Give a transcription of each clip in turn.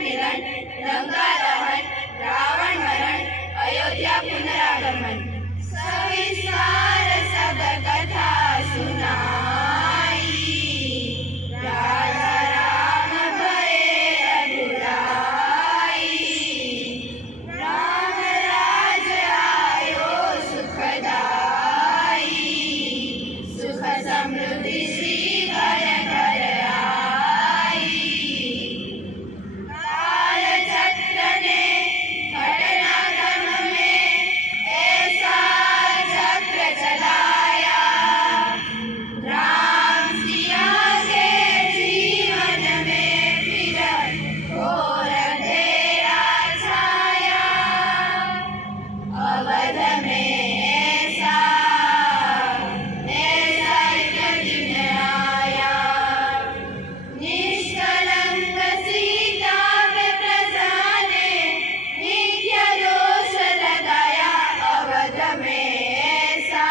मिलन, लंका दहन, रावण मरण, अयोध्या पुनरागमन, सविस्तार सब कथा सुनाई। राजा राम भये रघुराई, राम राज आयो सुखदाई, सुख समृद्धि श्री घर घर आई। काल चक्र ने घटनाक्रम में ऐसा चक्र चलाया, राम सिया के जीवन में फिर घोर अंधेरा छाया। अवध में ऐसा एक दिन आया, निष्कलंक सीता पे प्रजा ने नित्य दोष लगाया। अवध में ऐसा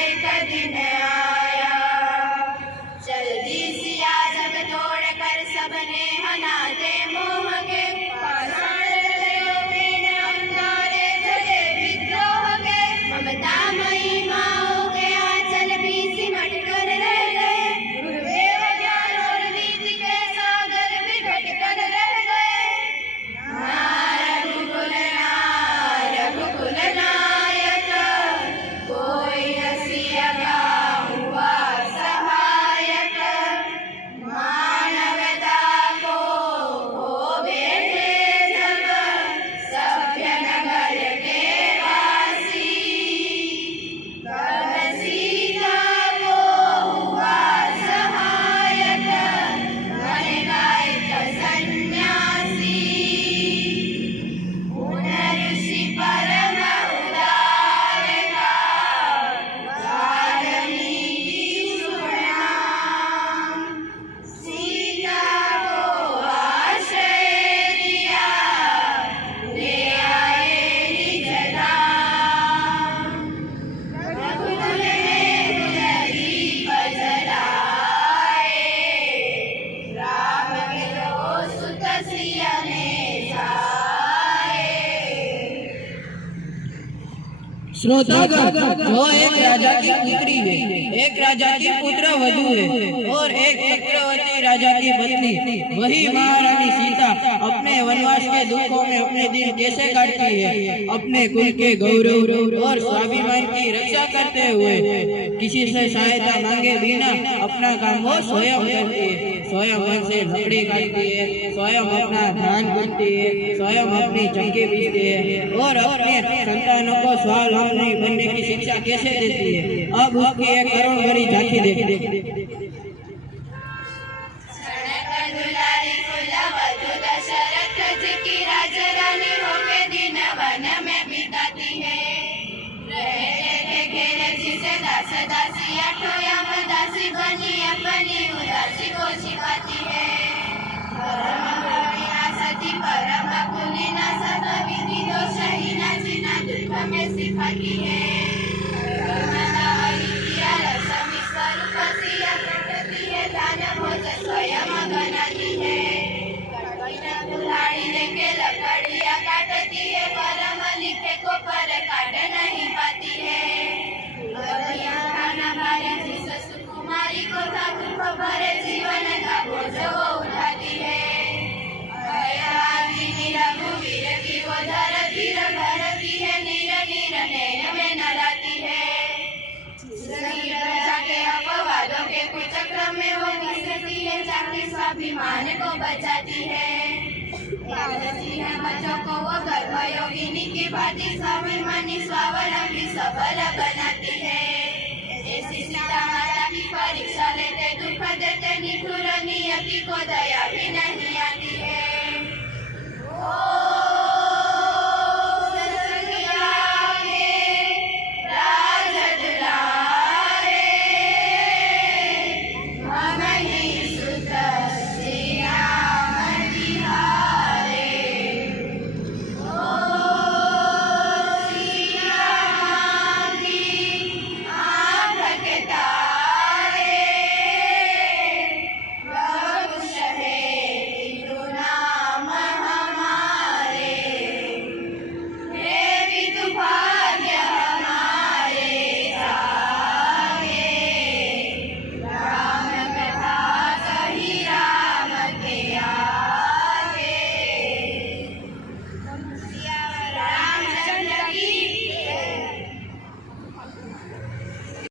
एक दिन आया, जल्दी सिया जब दौड़कर सबने हनाते मोह के, पाषाण हृदयों में न अंगारे जले विद्रोह के। ममता मई माओं के आंचल भी सिमट कर रह गए, गुरुदेव ज्ञान और नीति के सागर विघट कर रह गए। रघुकुल नायक कोई हसिया का हुआ सहायक, मानवता को खो बैठे जब सभ्य नगर के वासी। कब सीता को हुआ सहायक, बनेगा एक सन्यासी। ऋषि परम उदार का वाल्मीकि सुनाम, सीता को आश्रय दिया, ले आए निज धाम। रघुकुल में दीप जलाए, राम के दो सुत सिया ने जाए। श्रोतागण, वो एक राजा की पुत्री है, एक राजा की पुत्र वधू है और एक चक्रवर्ती राजा की पत्नी। वही महारानी सीता अपने वनवास के दुखों में अपने दिन कैसे काटती है, अपने कुल के गौरव और स्वाभिमान की रक्षा करते हुए किसी से सहायता मांगे बिना अपना काम वो स्वयं करती है। स्वयं मन से लकड़ी काटती है, स्वयं अपना धान कुटती है, स्वयं अपनी चंकी पीसती है और अपने संतानों को स्वावलंबी बनने की शिक्षा कैसे देती है। अब उसकी एक करुण भरी झांकी देखिए। सड़क दुलारी फूल वधू दशरथ जी की राजरानी होके दिन वन में बिताती है। रहते थे घेर जिसे दास दासी, आठों याम दासी बनी अपनी उदासी को छिपाती है। परम करुणा सती परम कुलीना, सब विधि दोषहीना जिना दुख में सिखाती है। कर्मदा हरिया लक्ष्मी स्वरूप सिया प्रकृति है, दान भोज स्वयं बनाती है। कटोरा कुल्हाड़ी लेके लकड़ियाँ काटती है, परम लिखे को पर काट नहीं पाती है। खाना भारी जिस सुकुमारी को था दुख भरे जीवन का बोझ वो उठाती है। रघुवीर की वो धरती भरती है, नीर नीर नैन में नलाती है। प्रजा के अपवादों के कुचक्र में वो घिसती है, जाके स्वाभिमान को बचाती है। है बच्चों को वो गर्भयोगिनी की भांति स्वाभिमानी स्वावलंबी सबल बनाती है। ऐसी सीता माता की परीक्षा लेते, दुख देते, निठुर नियति को दया भी नहीं